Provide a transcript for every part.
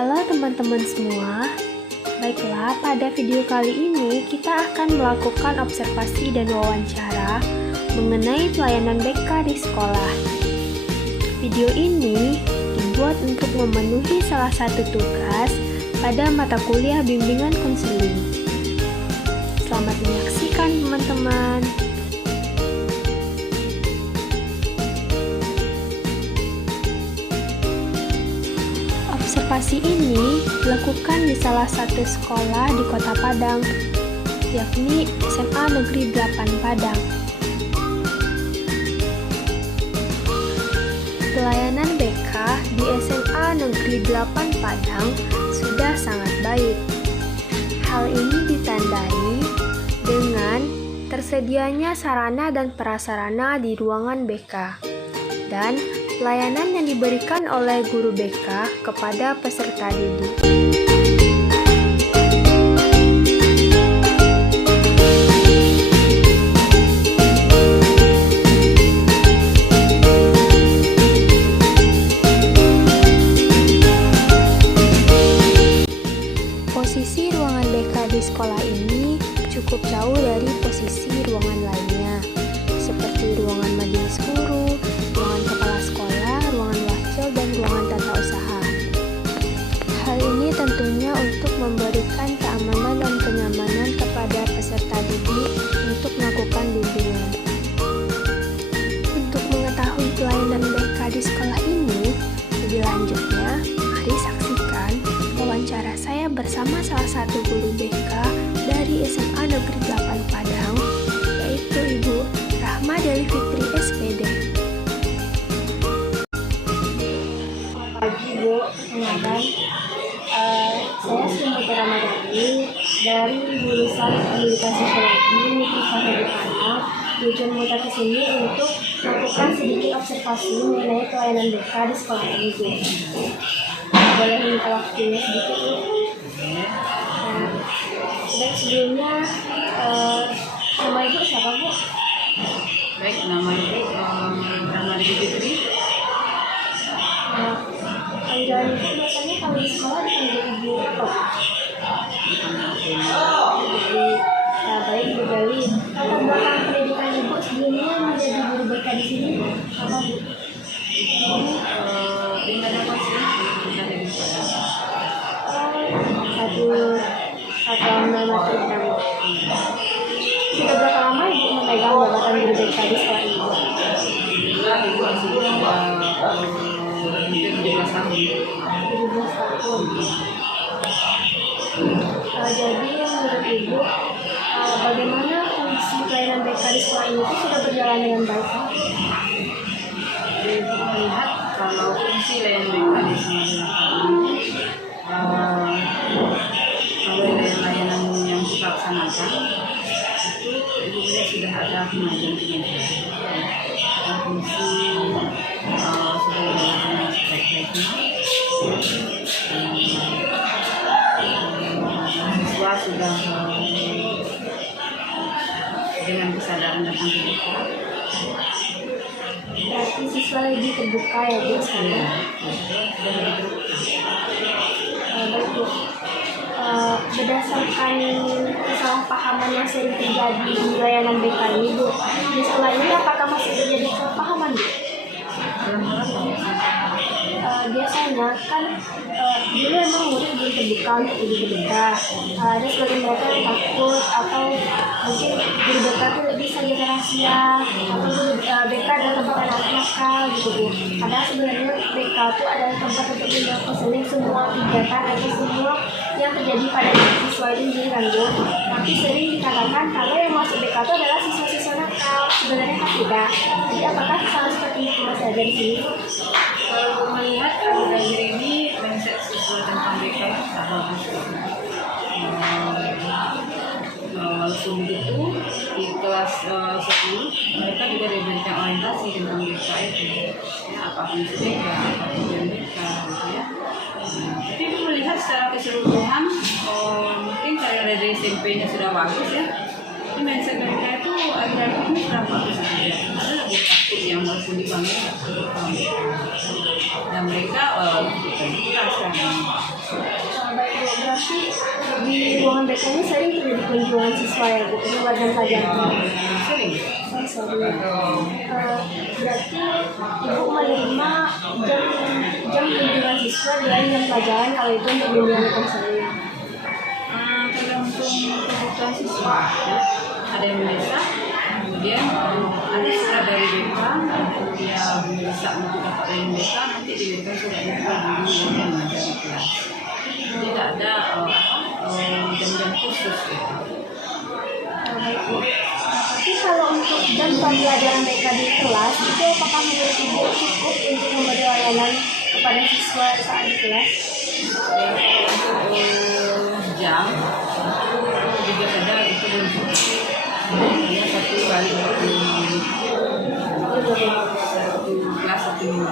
Halo teman-teman semua. Baiklah, pada video kali ini kita akan melakukan observasi dan wawancara mengenai pelayanan BK di sekolah. Video ini dibuat untuk memenuhi salah satu tugas pada mata kuliah bimbingan konseling. Selamat menyaksikan teman-teman. Observasi ini dilakukan di salah satu sekolah di Kota Padang, yakni SMA Negeri 8 Padang. Pelayanan BK di SMA Negeri 8 Padang sudah sangat baik. Hal ini ditandai dengan tersedianya sarana dan prasarana di ruangan BK dan pelayanan yang diberikan oleh guru BK kepada peserta didik. Posisi ruangan BK di sekolah ini cukup jauh dari posisi ruangan lainnya, seperti ruangan majelis guru, ruangan kepala sekolah, ruangan wakil, dan ruangan tata usaha. Hal ini tentunya untuk memberikan keamanan dan kenyamanan kepada peserta didik untuk melakukan bimbingan. Untuk mengetahui pelayanan BK di sekolah ini, lebih lanjutnya, mari saksikan wawancara saya bersama salah satu guru BK dari SMA Negeri 8 Padang, yaitu Ibu Rahma Deli Fitri SPD. Pagi Bu, perkenalkan, saya Sri Ramadhani dari jurusan Pendidikan Sosiologi Universitas Padang. Tujuan kita ke sini untuk melakukan sedikit observasi mengenai pelayanan BK di sekolah ini Bu. Boleh minta waktunya sedikit Bu? Dan sebelumnya, nama Ibu siapa Bu? Baik, nama Ibu Rahma Deli Fitri. Panggilan Ibu biasanya kalau di sekolah dipanggil Ibu apa? Baik Ibu Deli. Latar belakang pendidikan Ibu sebelumnya menjadi guru BK di sini apa Bu? Bimbingan konseling satu materi kamu. Sudah berapa lama Ibu memegang jabatan guru BK di sekolah ini? Ibu sudah hampir 17 tahun. 17 tahun. Jadi menurut Ibu, bagaimana fungsi pelayanan BK di sekolah ini sudah berjalan dengan baik? Jadi Ibu melihat kalau fungsi layanan BK di sini kalau layanan yang kita laksanakan itu Ibu melihat sudah ada kemajuan-kemajuan. Fungsi sudah dilakukan sebaik-baiknya. Siswa sudah dengan kesadaran dan terbuka. Berarti siswa lebih terbuka ya Bu sekarang? Sudah lebih terbuka. Baik Bu. Berdasarkan kesalahpahaman yang sering terjadi di layanan BK ini Bu, di sekolah ini apakah masih terjadi kesalahpahaman Bu? Biasanya kan dulu emang murid belum terbuka untuk guru BK. Ada sebagian mereka yang takut atau mungkin guru BK itu lebih saja rahasia atau guru BK adalah tempat anak nakal gitu Bu. Padahal sebenarnya BK itu adalah tempat untuk bimbingan konseling semua kegiatan atau semua yang terjadi pada siswa itu sendiri kan Bu. Tapi sering dikatakan kalau yang masuk BK itu adalah siswa-siswa nakal. Sebenarnya kan tidak. Jadi apakah salah seperti itu masih ada di sini Bu? Kalau melihat akhir-akhir ini mindset siswa tentang BK tidak bagus. Walaupun begitu di kelas 10 mereka juga diberikan orientasi tentang BK itu, ya, apa fungsi BK, apa tujuan BK, gitu ya. Tapi itu melihat secara keseluruhan, mungkin karena dari SMP-nya sudah bagus ya. Tapi mindset mereka itu akhir-akhir ini sudah bagus saja. Ada lebih takut yang walaupun dipanggil dan mereka terbuka sekarang. berarti di ruangan BK ini sering terjadi kunjungan siswa ya Bu, di luar jam pelajaran. Sering. Oh, sorry. Berarti Ibu menerima jam kunjungan siswa di luar jam pelajaran kalau itu untuk bimbingan konseling. Tergantung kebutuhan siswa. Ada yang bisa, kemudian ada surat dari BK, kalau dia bisa untuk dapat dari BK, nanti diberikan surat dari guru yang mengajar di kelas. Tidak ada jam-jam khusus gitu. Tapi kalau untuk jam pembelajaran BK di kelas, itu apakah menurut Ibu cukup untuk memberi layanan kepada siswa saat di kelas? Untuk jam, juga saja itu belum cukup. Hanya 1 kali 45 menit. Satu kelas 1 minggu.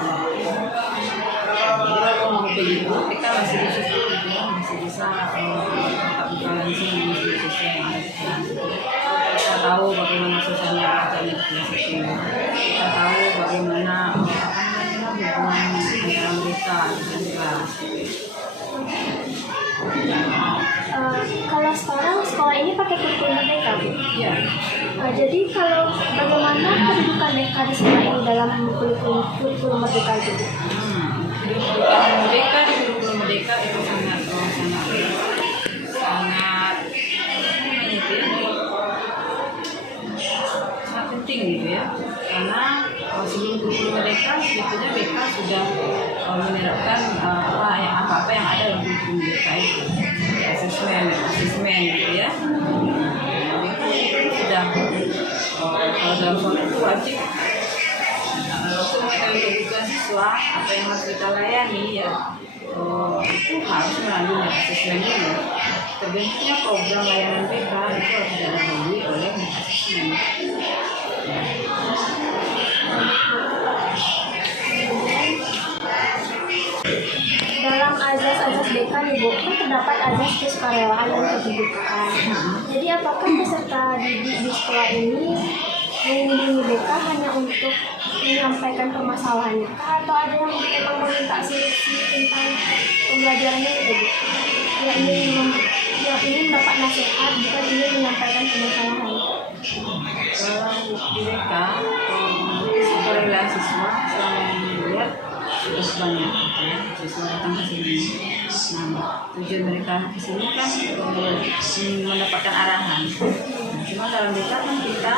Jadi kalau mau begitu, kita masih bisa gitu ya, masih bisa tetap balancing dengan siswa yang ada di kelas. Kita tahu bagaimana suasana belajarnya di kelas itu. Kita tahu bagaimana hubungan antara mereka dengan kelas. Kalau sekarang sekolah ini pakai kurikulum BK, Bu? Iya. Jadi kalau bagaimana kedudukan BK di sekolah ini dalam kurikulum Merdeka itu? Kedudukan Merdeka di kurikulum Merdeka itu sangat penting gitu ya, karena sebelum kurikulum Merdeka sebetulnya BK sudah menerapkan apa yang ada dalam kurikulum Merdeka itu, asesmen gitu ya. BK itu sudah kalau dalam sekolah itu wajib untuk mengetahui kebutuhan siswa apa yang harus kita layani ya, itu harus melalui asesmen dulu. Terbentuknya program layanan BK itu harus didahului oleh asesmen. Dalam azas-azas BK nih Bu, kan terdapat azas kesukarelawan dan keterbukaan. Jadi apakah peserta didik di sekolah ini mengunjungi BK hanya untuk menyampaikan permasalahannya, atau ada yang memang meminta solusi tentang pembelajarannya gitu Bu? Yang ingin mendapat nasihat, bukan ingin menyampaikan permasalahan. Di BK, korelasi siswa selama yang dilihat sudah banyak ya, siswa datang ke sini. Nah, tujuan mereka ke sini kan mendapatkan arahan. Nah, cuma dalam BK kan kita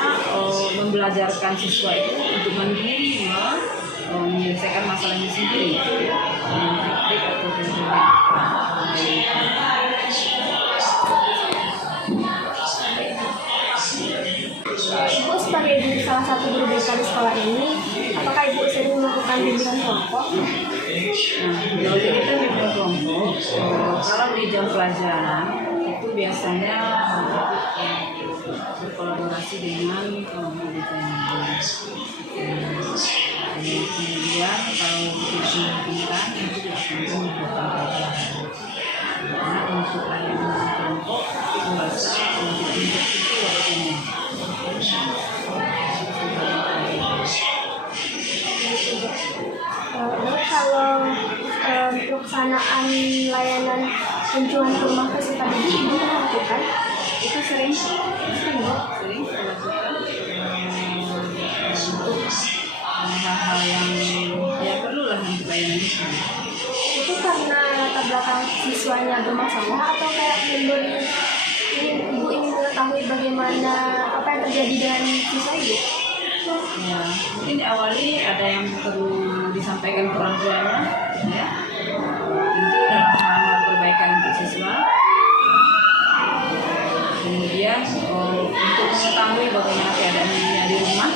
membelajarkan siswa itu untuk mandiri menyelesaikan masalahnya sendiri. Trik atau Ibu sebagai salah satu guru BK di sekolah ini, apakah Ibu sering melakukan bimbingan kelompok? Nah, kalau kita bimbingan kelompok, kalau di jam pelajaran itu biasanya berkolaborasi dengan kelompok BK yang lain. Kemudian kalau kita memungkinkan itu dilakukan di pelajaran. Karena untuk layanan kelompok itu merasa untuk itu waktunya. Lalu kalau pelaksanaan layanan kunjungan ke rumah peserta didik Ibu melakukan? Itu sering dilakukan untuk hal-hal yang ya perlulah untuk layanan itu. Itu karena latar belakang siswanya bermasalah atau kayak Ibu ingin mengetahui bagaimana apa yang terjadi dengan siswa Ibu? Ya, mungkin diawali ada yang perlu disampaikan ke orang tuanya, ya. Tentu dalam hal perbaikan untuk siswa. Kemudian untuk mengetahui bagaimana keadaannya di rumah,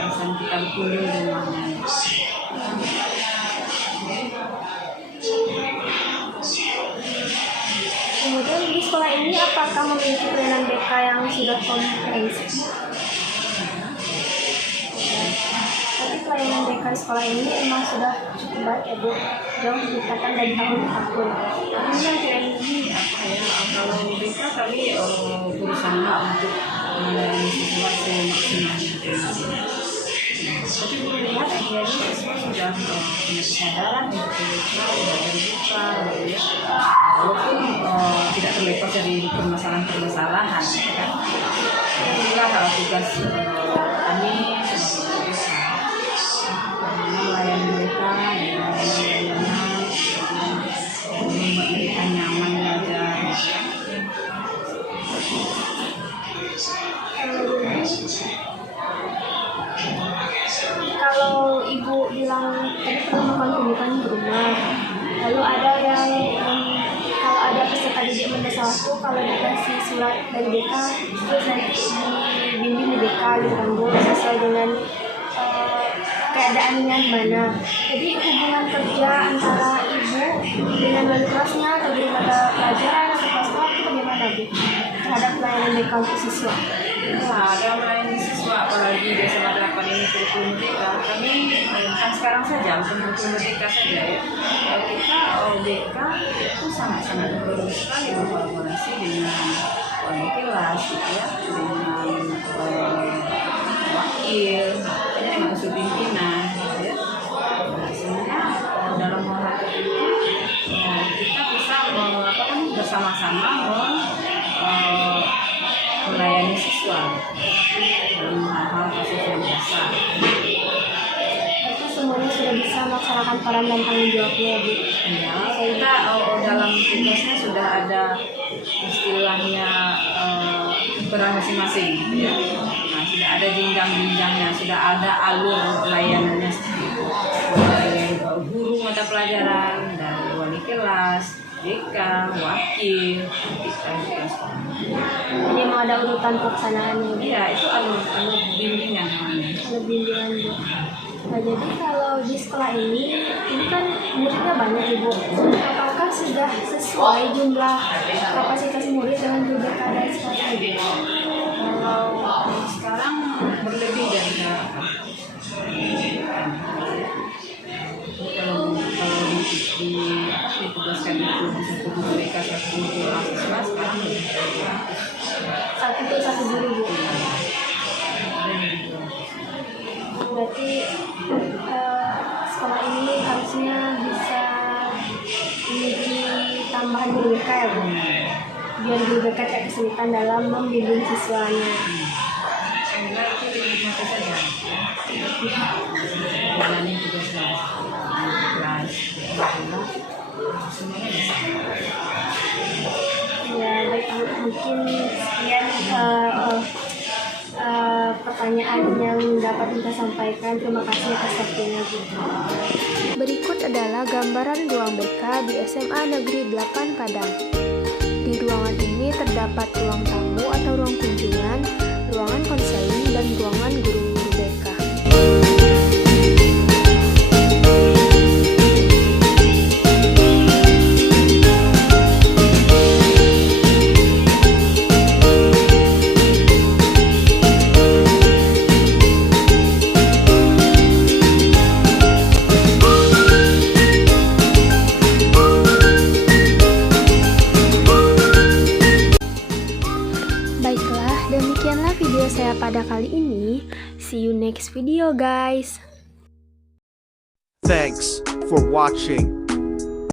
alasan kita berkunjung di rumahnya. Kemudian di sekolah ini apakah memiliki pelayanan BK yang sudah komprehensif? Tapi pelayanan BK di sekolah ini memang sudah cukup baik ya Bu, jauh meningkatkan dari tahun ke tahun. Alhamdulillah ini kalau BK kami berusaha untuk melayani siswa semaksimal mungkin. Tapi guru lihat akhirnya siswa sudah punya kesadaran untuk terbuka, sudah terbuka, gitu ya. Walaupun tidak terlepas dari permasalahan-permasalahan, gitu kan. Itulah tugas kami sebagai desa, melayani mereka dengan layanan, membuat mereka nyaman belajar. Kalau ibu bilang tadi pernah melakukan kunjungan di rumah, lalu ada yang kalau ada peserta didik mendesak kalau dikasih surat dari BK terus nanti dibimbing di BK gitu kan Bu, sesuai dengan keadaannya gimana. Jadi hubungan kerja antara ibu dengan wali kelasnya atau guru mata pelajaran atau kelas sekolah itu bagaimana Bu terhadap pelayanan BK untuk siswa? Nah, ada melayani siswa apalagi di SMA 8 ini kurikulum merdeka. Kami kan sekarang saja kurikulum merdeka saja ya. Kita BK itu sangat-sangat berperan sekali berkolaborasi dengan wali kelas, gitu ya, dengan wakil, dengan unsur pimpinan, gitu ya. Nah, sehingga dalam hal itu kita bisa bersama-sama melayani siswa dalam hal-hal kasus yang biasa. Itu semuanya sudah bisa melaksanakan peran dan tanggung jawabnya Bu. Ya, kita dalam tugasnya sudah ada istilahnya peran masing-masing, ya. Nah, sudah ada jenjang-jenjangnya, sudah ada alur layanannya seperti itu. Dari guru mata pelajaran, dari wali kelas, BK, wakil, kita juga sekolah. Jadi mau ada urutan pelaksanaannya Bu. Iya, itu alur bimbingan namanya. Alur bimbingan Bu. Nah, jadi kalau di sekolah ini kan muridnya banyak Ibu. Apakah sudah sesuai jumlah kapasitas murid dengan guru BK dan sekolah ini? Kalau sekarang berlebih dari kalau ditugaskan itu bisa guru BK 1 mahasiswa sekarang Satu guru Bu. Berarti sekolah ini harusnya bisa memiliki tambahan guru BK ya Bu. Biar guru BK tidak kesulitan dalam membimbing siswanya. sehingga itu dinikmati saja. Jalani tugas kelas, semuanya bisa. Ya baik Bu, mungkin sekian pertanyaan yang dapat kita sampaikan. Terima kasih atas waktunya Bu. Berikut adalah gambaran ruang BK di SMA Negeri 8 Padang. Di ruangan ini terdapat ruang tamu atau ruang kunjungan, ruangan konseling, dan ruangan guru-guru BK. Baiklah, demikianlah video saya pada kali ini. See you next video guys. Thanks for watching.